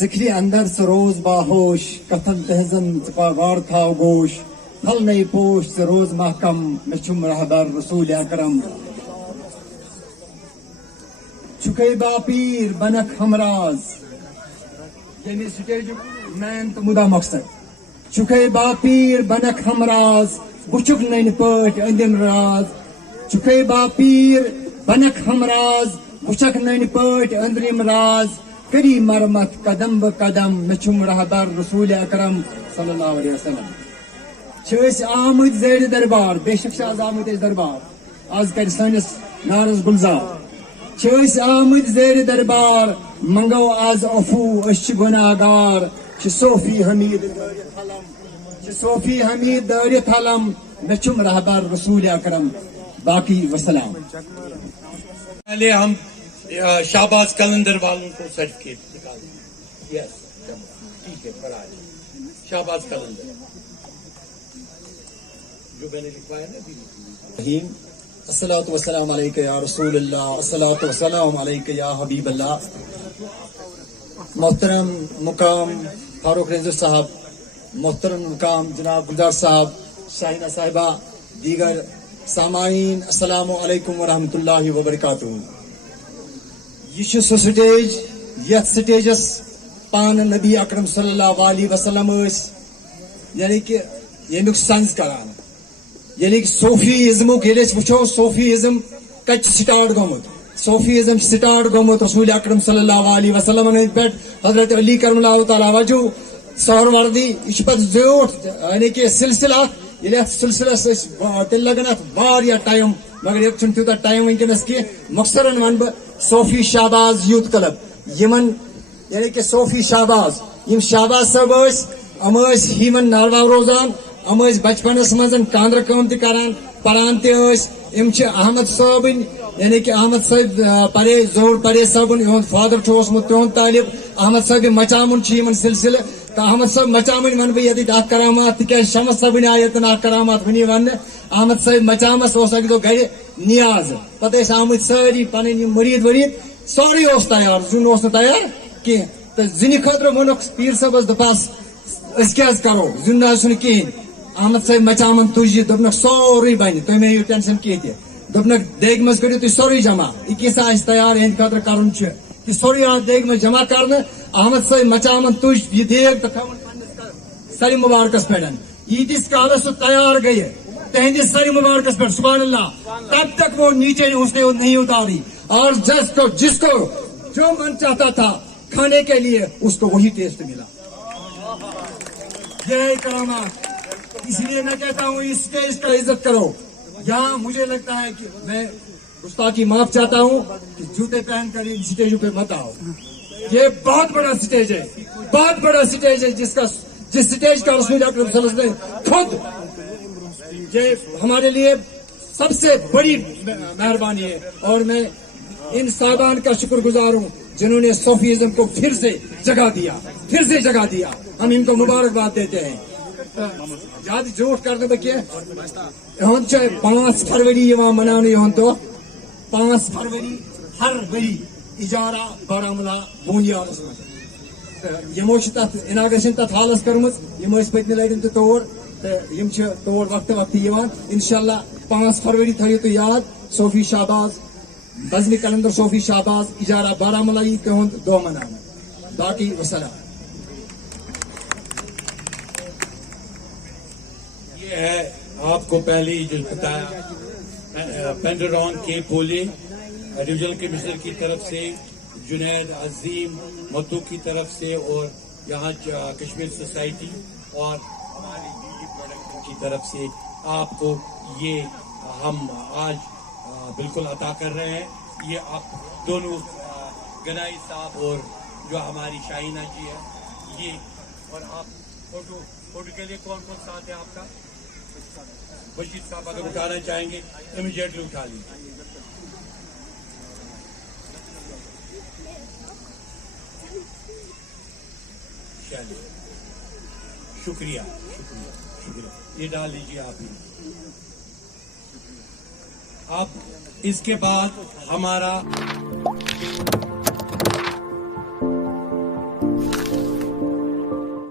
ذکری اندر سے روز باہوش کتھن تہزن وار تھاو گوش پھل نئی پوش سے روز محکم میں چھم رہبر رسول اکرم چکے با پیر بنک ہمراز یعنی سٹیج مین تو مدہ مقصد چکے با پیر بنک ہمراز بچک نین پٹ اندم راز چکے با پیر بنک ہمراز بچک نین پٹ اندرم راز کری مرمت قدم ب قدم میں چھم رہبر رسول اکرم صلی اللہ علیہ وسلم چھس آمد زیر دربار بے شک شاز آمد اس دربار آز کر سنس نارس گلزار چھس آمد زیر دربار منگو آز عفو اش گناہگار چھ صوفی حمید دارت حلم چھ صوفی حمید دارت حلم میں چھم رہبر رسول اکرم باقی وسلام. پہلے ہم شہباز کلندر والوں کو سرٹیفکیٹ نکال دیں. یس ٹھیک ہے فراج شہباز کلندر جو میں نے لکھوایا نا. الصلاۃ والسلام علیک یا رسول اللہ الصلاۃ والسلام علیک یا حبیب اللہ. محترم مقام فاروق رینجر صاحب، محترم مقام جناب گلزار صاحب، شاہینہ صاحبہ، دیگر سامعین السلام علیکم ورحمۃ اللہ وبرکاتہ. یہ سہ سٹیج یت سٹیجس پان نبی اکرم صلی اللہ علیہ وسلم یعنی کہ یمیک سنز کران یعنی کہ صوفیزمک وچو صوفیزم کت سٹارٹ گومت. صوفیزم سٹارٹ گومت رسول اکرم صلی اللہ علیہ وسلم پہ حضرت علی کرم اللہ تعالیٰ وجہ سہر وردی یہ پہ زیوٹ یعنی کہ سلسلہ یل سلسلس تیل لگن ات ٹائم مگر یہ تیوتہ ٹائم ونکس کی. مختصراً ون بہ صوفی شہباز یوتھ کلب یمن یعنی کہ صوفی شہباز یم شہباز صاحب ام ہیمن ناروا روزان ام بچپنس مز کاندر کام تہ کران پران تہ احمد صٲبن یعنی کہ احمد صاحب پرے ظہور پرے صٲبن یہد فادر اوسمت تہد طالب احمد صٲب مچامن یمن سلسلہ تو احمد صٲب مچامن ون بہ یت اخ کرامات تکیاز شمس صٲبن آئی یتن اخ کرامات ونی ون احمد صٲب مچامس اکی دہ گر نیاز پتہ آمت ساری پن مرید ورید سورے تیار زن تیار کی تو زن خاطر وونک پیر صٲبس دپاس اس کیا کرو زن نہ کہین. احمد صٲب مچامن تج دپنک سورے بن تھی مہ ہیو ٹینشن کی تہ دپنک دیگ مز کرو تھی سورے جمع یہ کیسا آس تیار اہند خاطر کرن کہ سورے آ دیگ مز جمع کرنے. احمد صٲب مچامن تج یہ دیگ تو تھون سر مبارکس پہ یتس کالس سہ تیار گئی تہندس سر مبارکس پہ سبحان اللہ تب تک وہ نیچے اس نے نہیں اتاری اور جس کو جو من چاہتا تھا کھانے کے لیے اس کو وہی ٹیسٹ ملا. یہ کرامات اس لیے میں کہتا ہوں اس اسٹیج کا عزت کرو. یہاں مجھے لگتا ہے کہ میں گستاخی معاف چاہتا ہوں کہ جوتے پہن کر ان اسٹیجوں پہ مت آؤ. یہ بہت بڑا اسٹیج ہے، بہت بڑا اسٹیج ہے جس اسٹیج کا رسول اکرم صلی اللہ علیہ وسلم خود یہ ہمارے لیے سب سے بڑی مہربانی ہے. اور میں ان صاحبان کا شکر گزار ہوں جنہوں نے صوفیزم کو پھر سے جگہ دیا. ہم ان کو مبارکباد دیتے ہیں. یاد جھوٹ کر دے کہ 5 فروری منانے دہ 5 فروری ہر وری اجارہ بارہمولہ بونیالس مو تک اناگریشن تک حالس کرم پتمہ لٹن تور تو تور وقت انشاءاللہ 5 فروری تھو تو یاد صوفی شہباز بزم کلندر صوفی شہباز اجارہ بارہمولہ یہ تہد دہ منانا. باقی وسلام. یہ ہے آپ کو پہلے ہی جو بتایا پینڈرون کے پولے ڈویژنل کمشنر کی طرف سے، جنید عظیم متو کی طرف سے، اور یہاں کشمیر سوسائٹی اور ہماری ڈی پروڈکشن کی طرف سے آپ کو یہ ہم آج بالکل عطا کر رہے ہیں. یہ آپ دونوں گنائی صاحب اور جو ہماری شاہینہ جی ہے یہ، اور آپ فوٹو کے لیے کون ساتھ ہے آپ کا؟ بشیر صاحب اگر اٹھانا چاہیں گے امیڈیٹلی اٹھا لیجیے. شکریہ. یہ ڈال لیجیے آپ. اب اس کے بعد ہمارا